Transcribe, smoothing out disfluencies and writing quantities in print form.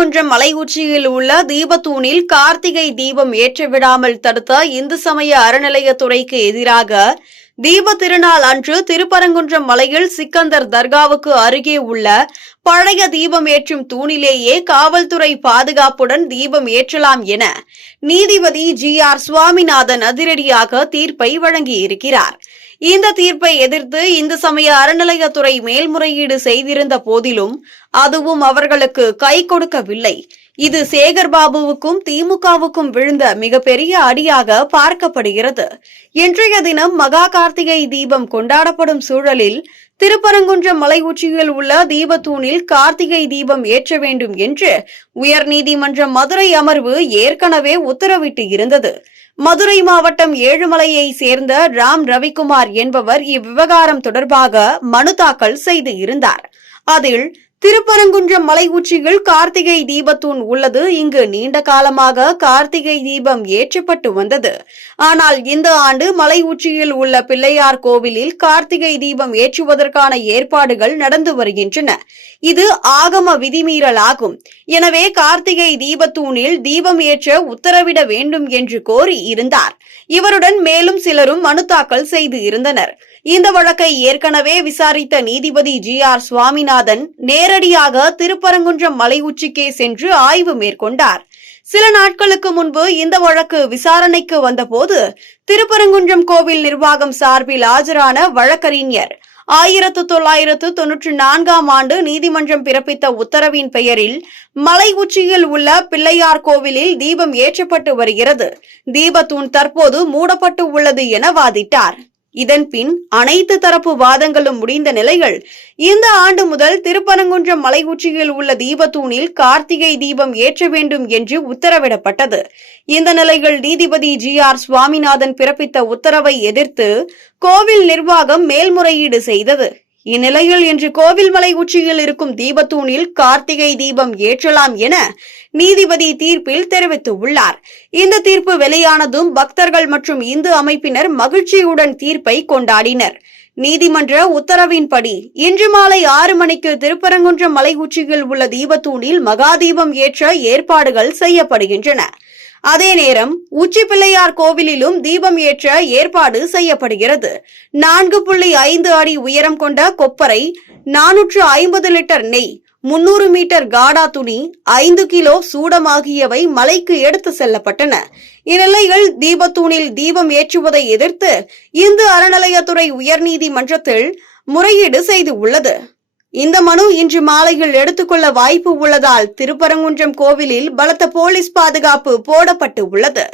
திருப்பரங்குன்றம் மலை உச்சியில் உள்ள தீபத்தூணில் கார்த்திகை தீபம் ஏற்ற விடாமல் தடுத்த இந்து சமய அறநிலையத்துறைக்கு எதிராக தீப திருநாள் அன்று திருப்பரங்குன்றம் மலையில் சிக்கந்தர் தர்காவுக்கு அருகே உள்ள பழைய தீபம் ஏற்றும் தூணிலேயே காவல்துறை பாதுகாப்புடன் தீபம் ஏற்றலாம் என நீதிபதி ஜி.ஆர். சுவாமிநாதன் அதிரடியாக தீர்ப்பை வழங்கியிருக்கிறார். இந்த தீர்ப்பை எதிர்த்து இந்து சமய அறநிலையத்துறை மேல்முறையீடு செய்திருந்த போதிலும் அதுவும் அவர்களுக்கு கை கொடுக்கவில்லை. இது சேகர்பாபுவுக்கும் திமுகவுக்கும் விழுந்த மிகப்பெரிய அடியாக பார்க்கப்படுகிறது. இன்றைய தினம் மகா கார்த்திகை தீபம் கொண்டாடப்படும் சூழலில் திருப்பரங்குன்றம் மலை உச்சியில் உள்ள தீபத்தூணில் கார்த்திகை தீபம் ஏற்ற வேண்டும் என்று உயர்நீதிமன்ற மதுரை அமர்வு ஏற்கனவே உத்தரவிட்டு இருந்தது. மதுரை மாவட்டம் ஏழுமலையை சேர்ந்த ராம் ரவிக்குமார் என்பவர் இவ்விவகாரம் தொடர்பாக மனு தாக்கல் செய்து இருந்தார். அதில் திருப்பரங்குன்றம் மலை உச்சியில் கார்த்திகை தீபத்தூண் உள்ளது. இங்கு நீண்ட காலமாக கார்த்திகை தீபம் ஏற்றப்பட்டு வந்தது. ஆனால் இந்த ஆண்டு மலை உச்சியில் உள்ள பிள்ளையார் கோவிலில் கார்த்திகை தீபம் ஏற்றுவதற்கான ஏற்பாடுகள் நடந்து வருகின்றன. இது ஆகம விதிமீறலாகும். எனவே கார்த்திகை தீபத்தூணில் தீபம் ஏற்ற உத்தரவிட வேண்டும் என்று கோரி இருந்தார். இவருடன் மேலும் சிலரும் மனு தாக்கல் செய்து இருந்தனர். இந்த வழக்கை ஏற்கனவே விசாரித்த நீதிபதி ஜி.ஆர். சுவாமிநாதன் நேரடியாக திருப்பரங்குன்றம் மலை உச்சிக்கே சென்று ஆய்வு மேற்கொண்டார். சில நாட்களுக்கு முன்பு இந்த வழக்கு விசாரணைக்கு வந்தபோது திருப்பரங்குன்றம் கோவில் நிர்வாகம் சார்பில் ஆஜரான வழக்கறிஞர் 1994ஆம் ஆண்டு நீதிமன்றம் பிறப்பித்த உத்தரவின் பெயரில் மலை உச்சியில் உள்ள பிள்ளையார் கோவிலில் தீபம் ஏற்றப்பட்டு வருகிறது. தீபத்தூண் தற்போது மூடப்பட்டு உள்ளது என வாதிட்டார். இதன்பின் அனைத்து தரப்பு வாதங்களும் முடிந்த நிலையில் இந்த ஆண்டு முதல் திருப்பரங்குன்றம் மலை உச்சியில் உள்ள தீபத்தூணில் கார்த்திகை தீபம் ஏற்ற வேண்டும் என்று உத்தரவிடப்பட்டது. இந்த நிலையில் நீதிபதி ஜி.ஆர். சுவாமிநாதன் பிறப்பித்த உத்தரவை எதிர்த்து கோவில் நிர்வாகம் மேல்முறையீடு செய்தது. இந்நிலையில் இன்று கோவில் மலை உச்சியில் இருக்கும் தீபத்தூணில் கார்த்திகை தீபம் ஏற்றலாம் என நீதிபதி தீர்ப்பில் தெரிவித்துள்ளார். இந்த தீர்ப்பு வெளியானதும் பக்தர்கள் மற்றும் இந்து அமைப்பினர் மகிழ்ச்சியுடன் தீர்ப்பை கொண்டாடினர். நீதிமன்ற உத்தரவின்படி இன்று மாலை 6 மணிக்கு திருப்பரங்குன்றம் மலை உச்சியில் உள்ள தீபத்தூணில் மகா தீபம் ஏற்ற ஏற்பாடுகள் செய்யப்படுகின்றன. அதே நேரம் உச்சி பிள்ளையார் கோவிலிலும் தீபம் ஏற்ற ஏற்பாடு செய்யப்படுகிறது. 4.5 அடி உயரம் கொண்ட கொப்பரை, 450 லிட்டர் நெய், 300 மீட்டர் காடா துணி, 5 கிலோ சூடம் ஆகியவை மலைக்கு எடுத்து செல்லப்பட்டன. இந்நிலையில் தீபத்தூணில் தீபம் ஏற்றுவதை எதிர்த்து இந்து அறநிலையத்துறை உயர்நீதிமன்றத்தில் முறையீடு செய்து உள்ளது. இந்த மனு இன்று மாலையில் எடுத்துக்கொள்ள வாய்ப்பு உள்ளதால் திருப்பரங்குன்றம் கோவிலில் பலத்த போலீஸ் பாதுகாப்பு போடப்பட்டு உள்ளது.